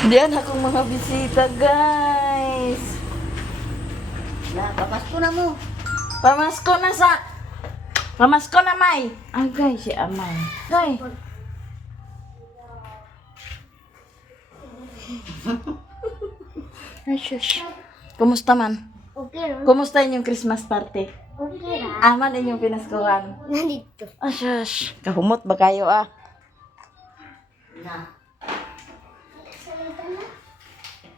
Diyan akong mga bisita, guys. Pamasko na mo. Pamasko na sa... Pamasko na, May. Agay, si Amay. Gay. Ay, shush. Kumusta man? Okay lang. Kumusta inyong Christmas party? Okay lang. Aman inyong pinaskuhan? Nandito. Ah, shush. Kahumot ba kayo, ah? Na.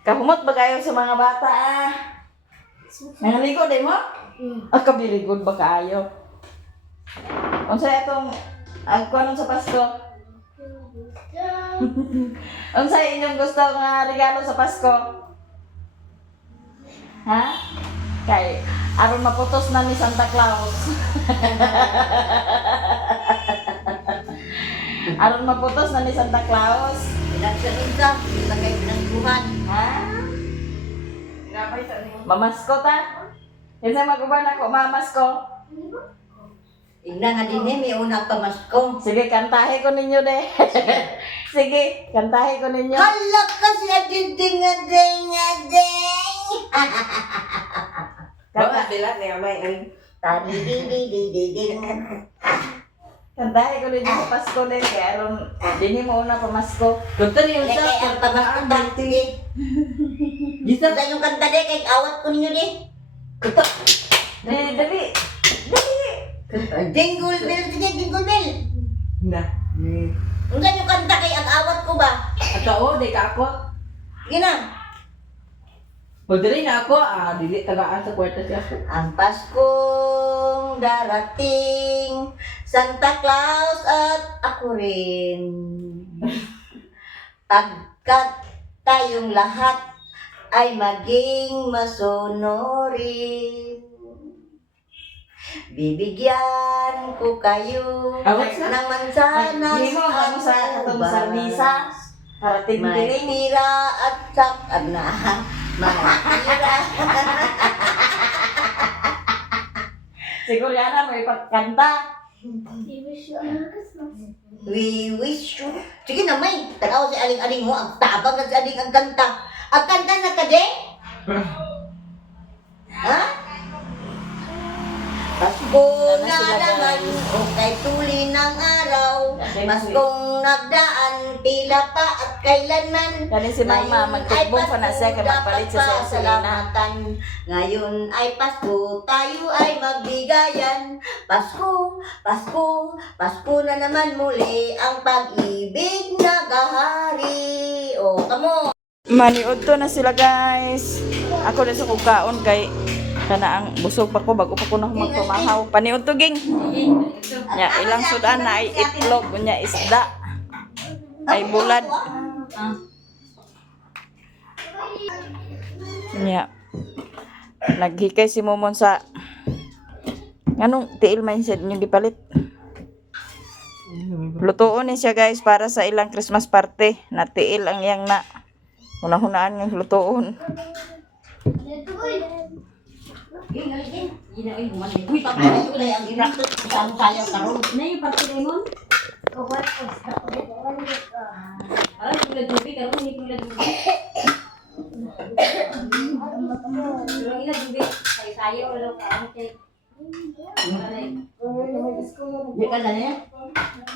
Kahumot ba kayo sa mga bata, ah? Nangaligo din mo? Ah, kabirigod ba kayo? Unsay atong ang kuanon sa Pasko? Unsay inyong gusto nga regalo sa Pasko? Ha? Kay aron maputos na ni Santa Claus. Aron maputos na ni Santa Claus. Pinagsanin ka. Kita kayo pinagbuhan. Ha? Mamasko ta? Kinsa maguban ako mamasko? Tingnan nga din may unang pamasko. Sige, kantahe ko ninyo de. Sige, kantahe ko ninyo. Hala ka siya ding-ding-ding-ding. Kanta, Bilang ni Amay ang Tadi-di-di-di-di-ding. kantahe ko ninyo sa Pasko de. Kaya aron, dini mo una pamasko. kanta niyo Kaya sa ang pamasko dati. Gisa Sa yung kanta de, kay awat ko ninyo de. kanta. Dali, dali. Jingle bell, sige, jingle bell. Na. Kung yung kanta kay ang awat ko ba? Ato o di ka ako. Gina. Pag dali na ako, dili tagaan sa kwarta siya. Ang Paskong darating, Santa Claus at ako rin. Pagkat tayong lahat ay maging masunurin. Bibigyan ko kayo Awat sa? ng mansanas Hindi mo, ano sa atong sardisa? Para May tigdiling. tira at sakad na. May tira. Siguro yan na, may pagkanta. We wish you. Sige na, may. Tanaw si aling-aling mo. Ang tabang na si aling ang kanta. Ang kanta na ka, de? Ha? Pasko na naman, o kay tuli ng araw. Paskong nagdaan, tila pa at kailanman. Kani si Mama, magtugbong pa na siya kay magpalit siya sa Selena. Ngayon ay Pasko, tayo ay magbigayan. Pasko, Pasko, Pasko na naman muli ang pag-ibig nagahari. O, kamo. Maniud to na sila, guys. Ako na sa kukaon kay kana ang busog pa ko bago pa ko na magpamahaw. Paniud to, ging. Nya ilang sudan na ay itlog, nya isda. Ay bulad. Nya. Naghikay si Momon sa anong tiil mindset niyo gipalit. Lutuon ni siya, guys, para sa ilang Christmas party. Na tiil ang iyang na hunahunaan ng lutuon. Uy, papalit ko lang ang ginakot. Saan sayang karoon? Na yung pati lemon? Parang pula jubi, karon hindi pula jubi. Pero ila jubi, sayo wala ka ano kay. Di ka na niya?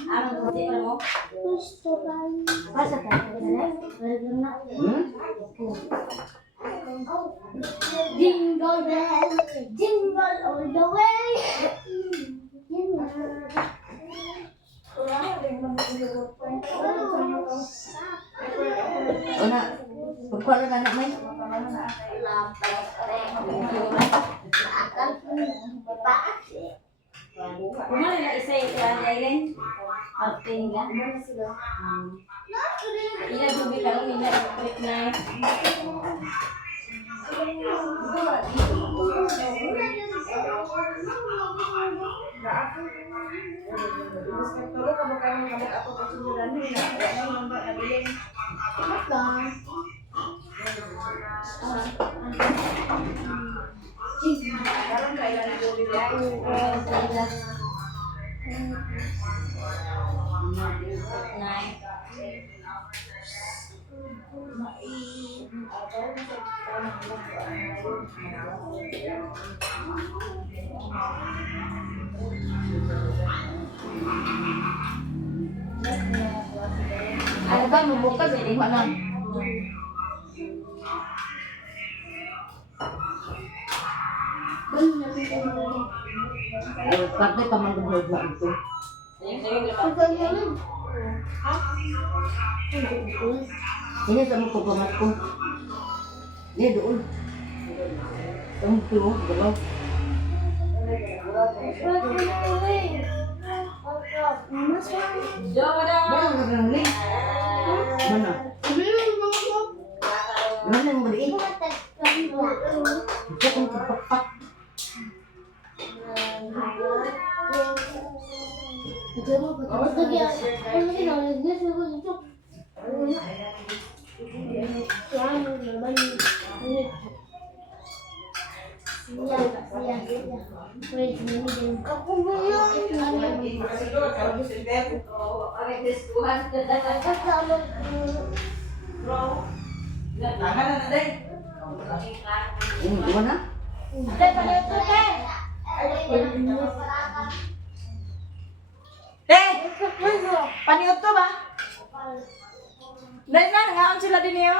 Ano ko di mo? Pasa ka. Jingle bell, jingle all the way. Una, pagkwala na na may. Kumala na isa yung Island. Pati nila. Ila jubi karon ila trip na. Ano ba, mabukas? Hindi ko na. Parte pa man gumulog na ito. Ini sama ko pamat ko. Ini doon. Kamu tuh, galaw. Mana orang ni? Mana? Mana yang beri? Kita kan kepak. Tangan na dai. Ini gimana? Paniot to ba? Dahil na, nangaon sila din niyo.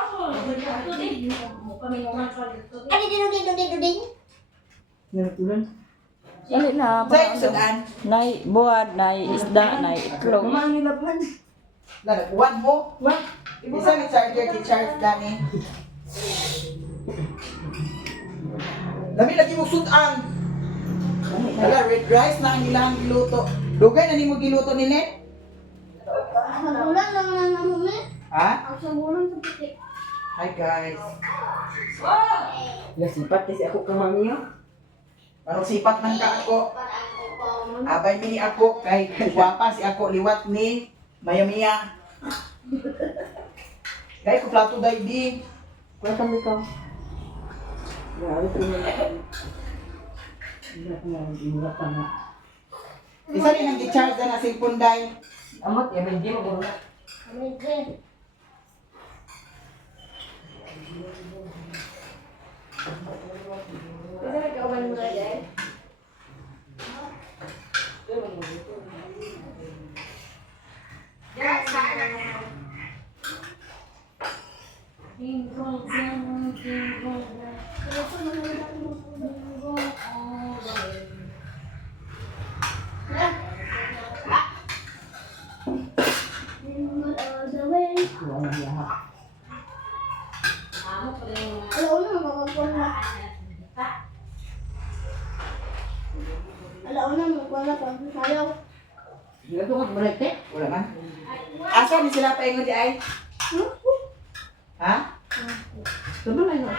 Ano duding? Tulan. Dali na, Say sudan. nay buwad, nay isda, nay itlog. Kumain nila pan. Lara, one mo. One. Isa ni charger ki charge dani. Dami lagi mo sudan. Wala, red rice na ang ilang giluto. Dugay na ni mo giluto ni Net? Ha? Hi guys. Ya sipat kasi ako kamami yo. Parang sipat ng ka ako. Abay mini ako kay guwapa si ako liwat ni Mayamiya. Kaya ko plato day di. Kuya kami ka. Grabe to mo. Isa rin ang i-charge na cellphone day. Amot ya hindi mo guro. Hindi ko mag-break wala man. Asa ni sila paingon di ay? Ha? Sabi na yun.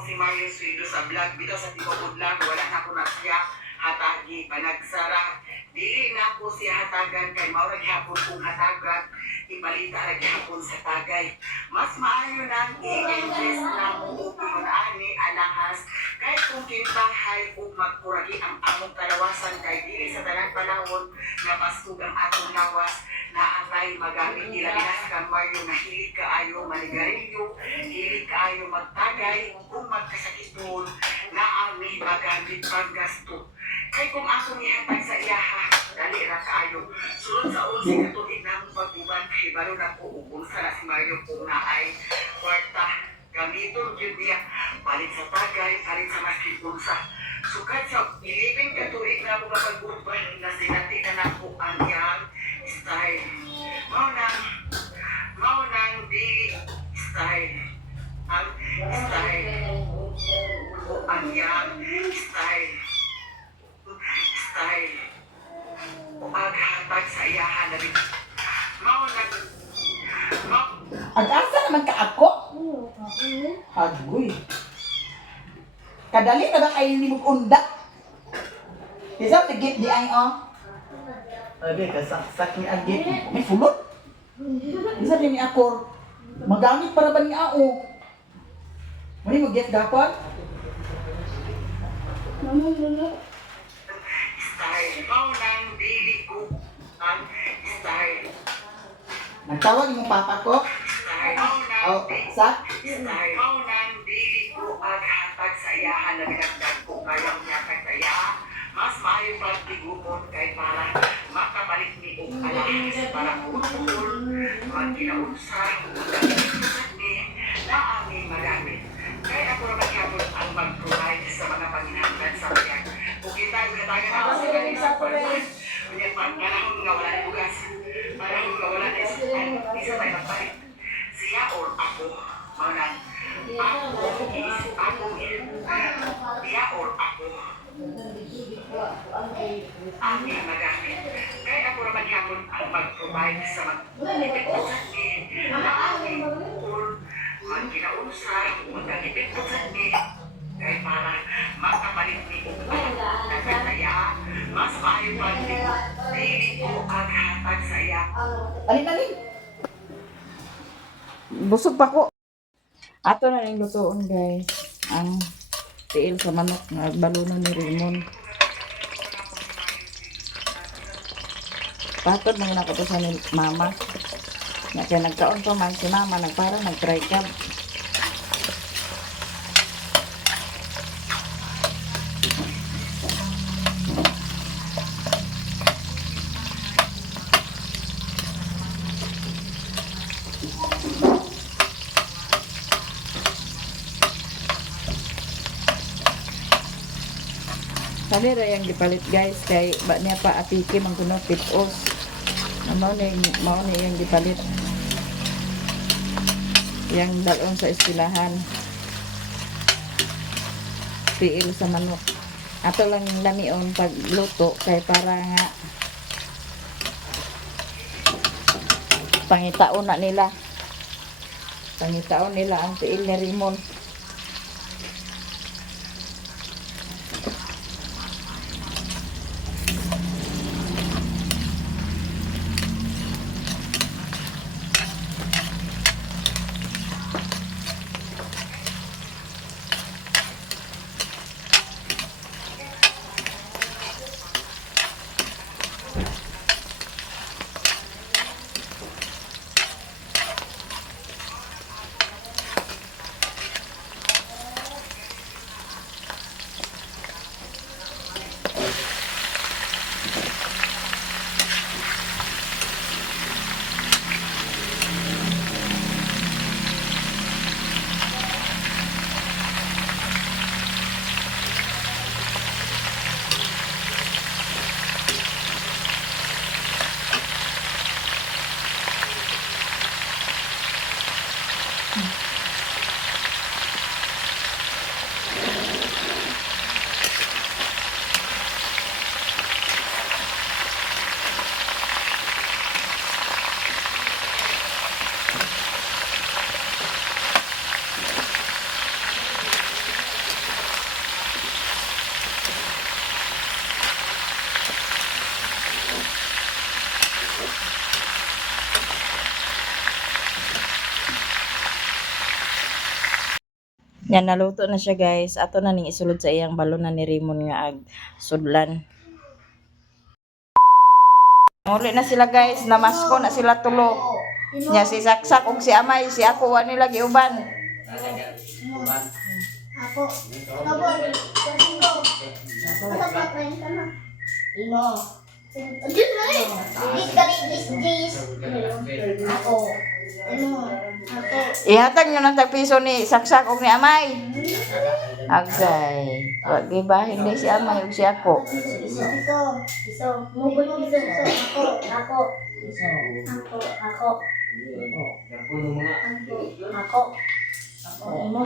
Si Mario Suido sa vlog bitaw sa tibuod lang wala na ko na siya hatagi panagsara dili na ko siya hatagan kay mao ra gyapon kung hatagan ipalita ra gyapon sa tagay mas maayo nang i-invest na mo kun ani alahas kay kung kinbahay ug magkuragi ang among kalawasan kay dili sa tanang panahon nga pastug ang atong lawas na atay magamit nila sa kamaryo na hilig kaayo manigarilyo, hilig kaayo magtagay, kung magkasakiton, na ami magamit paggasto. Kay kung ako nihatag sa iyaha, dali ra kaayo. Sunod sa unsi katuig na mong pagbuban, kay baro na po ubong sa si Mario kung na ay kwarta. Gamiton yun niya, palit sa tagay, palit sa maskipulsa. Sukat sa 11 katuig na mga pagbuban na sinati na na po ang iyang style. Maunang dili style. Ang style. O ang yang style. Style. O aghatag sa iyahan na rin. Maunang Ag-asa naman ka ako? Hagoy. Kadali na ba kayo ni mong unda? Isa tigit di ay Abi, kasaksak ni agit. May fulot. Isa din ni ako. Magamit para ba niya o? Mani mag-get dapat? Style. Mao nang dili ko ang style. Nagtawag yung papa ko? Style. Mao nang O, sa? style. Mao nang dili ko ang hatag sa iyahan na binagdag ko kayang niya kay kaya. Mas maayo pa tigumon kay para makapalit ni og alahas para kumapul. Magkinaunsa ni maami magamit. Kaya ako naman yapon ang mag-provide sa mga panginahanglan sa bayan. Kung kita yung katagan ako sa kanila sa pagkakas, kunyang panahon nga wala na bugas, panahon nga wala na isa tayo magpalit. Siya or ako, maunang, ako is ako. Siya or ako. Ang mga magamit. Kaya ako naman yapon ang mag-provide sa mag-ipitusan ni maami or magkinaunsa, magkakipitusan ni kaya para makapalit ni kaya mas maayo pa dili ko ang hatag sa iya. Alin. Busog pa ko. Ato na ning lutoon guys. Ang tiil sa manok nga balunan ni Raymond. Patod mga nakutusan ni mama. Nga kaya nagkaon pa man si mama nagpara nag-try cab. Kali ra yang gipalit guys kay ba niya pa apiki man kuno pitos. Mao ni yang gipalit. Yang dalon sa istilahan. Tiil sa manok. Ato lang yung lamion pag luto kay para nga pangitaon na nila. Pangitaon nila ang tiil ni Raymond. Yan, naluto na siya guys. Ato na ning isulod sa iyang balunan ni Raymond nga ag sudlan. Muli na sila guys, namasko na sila tulo. Nya si Saksak ug si Amay, si ako wa nila giuban. Ako. Imo. Diyan na eh. This. Ako. Imo. Ako. Ihatag nyo ng tagpiso ni Saksak ug ni Amay. Agay. Wa gibahin di si Amay ug si ako. Piso. Mugol piso. Ako. Ako. Imo.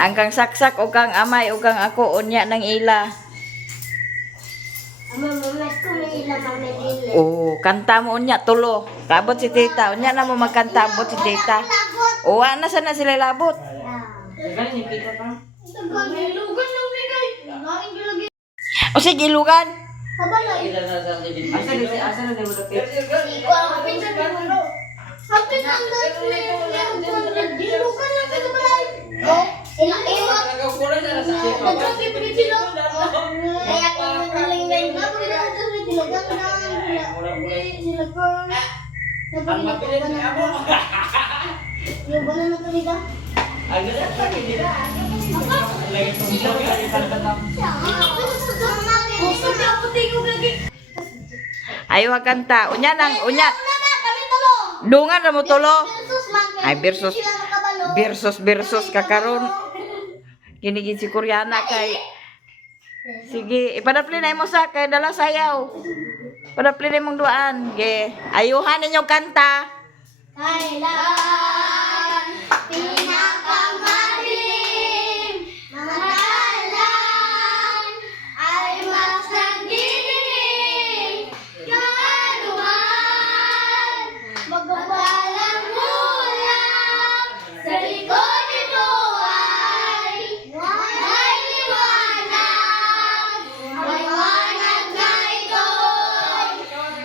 Ang kang Saksak ug kang Amay ug kang ako unya ng ila. Oh, kanta mo unya tulo. Kabot si tita. Unya na mo magkanta abot si tita. O, na sana sila labot. O sige, lugan. Kabalay. Asa na mo dapit? Hapit ang dilukan lang sa kabalay. Oh, sila iwan. Nag-50 sila. Kaya kung naling-ling ka, pwede na ito sa dilukan na. Sila ko. Napagin ako ba na? Yung ba na nataliga? Ayaw kanta. Unya nang, unya. Dungan na mo tulo. Ay, versus kakaron. Kinigin si Koreana kay. Sige, ipadapli na mo sa kay dala sayaw. Padapli na mong duan. Ge, ayuhan ninyo kanta. Kailan pinakamadilim mga dalan ay mas nagdidilim kaanuman magbabalang ulam sa likod nito ay may liwanag na ito'y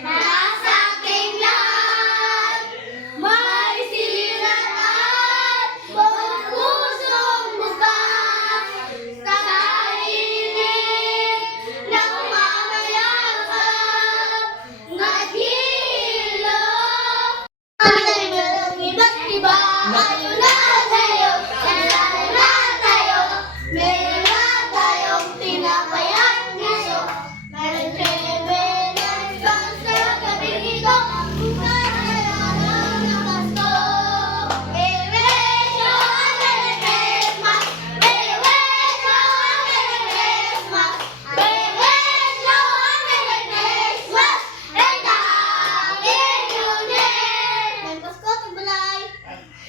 nasa aking lahat. May silat at buong pusong bukas sa init na umamayakap nagilo. Ang iba't iba ayun na tayo, meron na tayong tinapay at giso. Meron trebe ng sponsor sa gabing ito.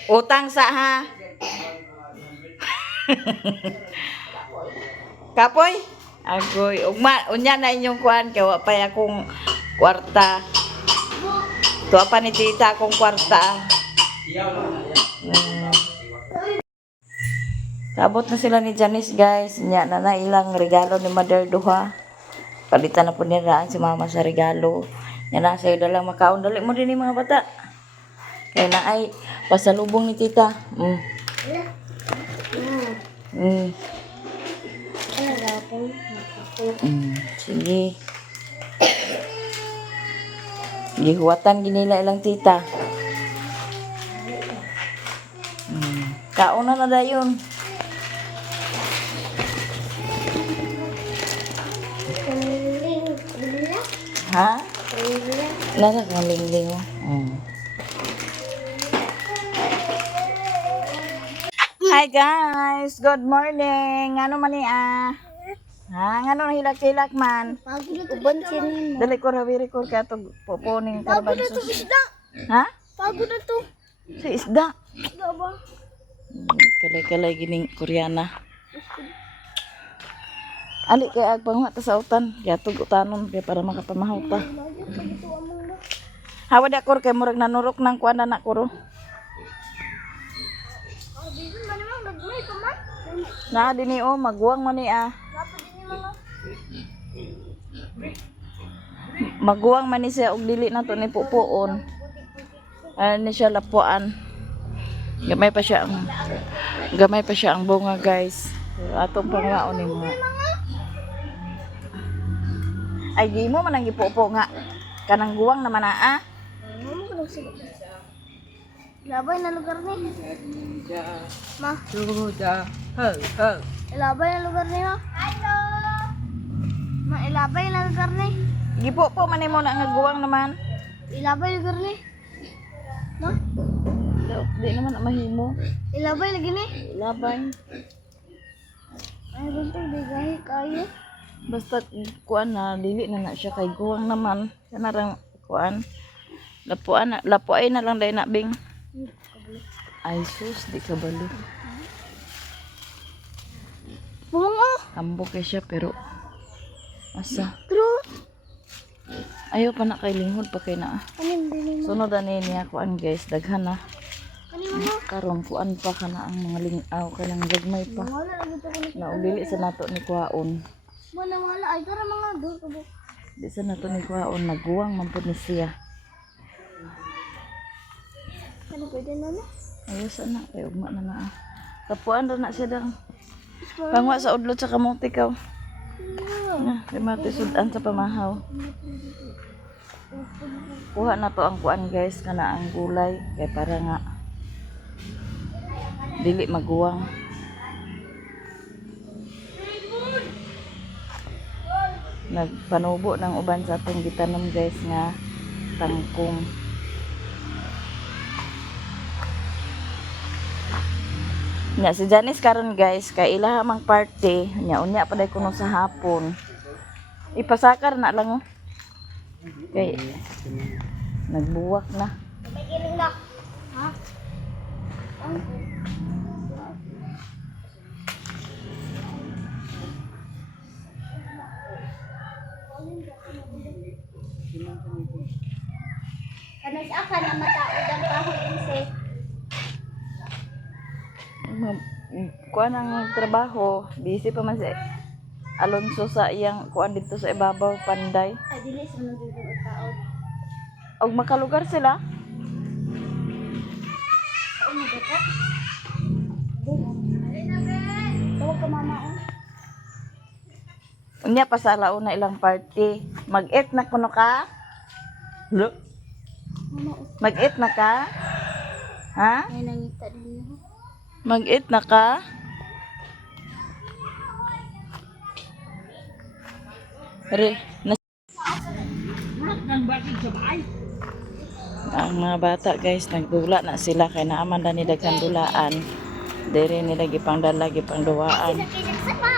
Utang sa ha. Kapoy? Agoy, ugma, unya na inyong kuan kay wa pa akong kwarta. Tuwa pa ni tita akong kwarta. Sabot na sila ni Janice guys. Nya na ilang regalo ni Mother Duha. Palitan na po nila si mama sa regalo. Yan na sa'yo dalang makaon. Dali mo din mga bata. Kaya na ay pasalubong ni tita. Sige. Gihuwatan ginila ilang tita. Kaon na dayon. Ha? Nasa kang lingling mo. Hi guys, good morning. Ano man niya? Ha, ngano hilak-hilak man. Uban sinin mo. Dali ko rawi record ka to poponing karbansos. Isda. Ha? Pagod na to. Si isda. Isda ba? Kalay-kalay gining Koreana. Ali kay agpangwa ta sa utan, kaya tugutanon kay para makapamahaw ta. Hawad ako kay murag nanurok nang kuan na kuro. Na dini o magwang man ni Magwang man ni siya og dili na to ni pupuon. Ni siya lapuan. Gamay pa siya ang bunga guys. Atong pangwaon ni mga. Ay di mo man ang ipupo nga. Kanang guwang naman na Ilabay na lugar ni. Ma. Suda. Ilabay na lugar ni ma. Hello. Ma, ilabay na lugar ni. Gipupo man mo na nga guwang naman. Ilabay lugar ni. Ma. Di naman na mahimo. Ilabay lagi ni. Labay. Ay, bantay bigahi kayo. Basta kuan na dili na siya kay guwang naman. Kana rang kuan. Lapuay na lang dai na bing. Ay sus, di kabalo. Bunga. Ambok kay siya pero asa. True. Ayaw pa na kay linghod pa kay na. Kanin din mo. Sunod ani niya kuan guys, daghan na. Kanin mo. Karon kuan pa kana ang mga lingaw kay lang gagmay pa. Wala lagi to kuno. Na dili sa nato ni kuaon. Wala ay tara mga do. Di sa nato ni kuhaon naguwang man pud ni siya. Ano pwede na na? Ayos na kay ugma na na. Tapuan ra na siya dang. Pangwa sa udlot sa kamote kaw. Kay mati sudan sa pamahaw. Kuha na to ang kuan guys kana ang gulay kay para nga dili maguwang. Nagpanubo ng uban sa atong gitanom guys nga tangkong. Nya si Janice karon guys kay ilaha mang party nya unya pa day kuno sa hapon. Ipasakar na lang oh. Kay nagbuwak na. May kiring na. Ha? Kanas aka na mataod ang kahoy inse. Kuan ang trabaho, busy pa man si Alonso sa iyang kuan dito sa ibabaw panday. Ay dili sa mga dugong taon. Og makalugar sila. Oh my god. Tawag ka mama oh. Unya pa sa alauna ilang party. Mag-eat na kuno ka? Lo. Mag-eat na ka? Ha? Ay nangita din niyo. Mag-eat na ka? Re, ang mga bata guys, nagdula na sila kay naaman na ni daghang dulaan. Diri nila gipangdala gipangduwaan. Kinaksa pa.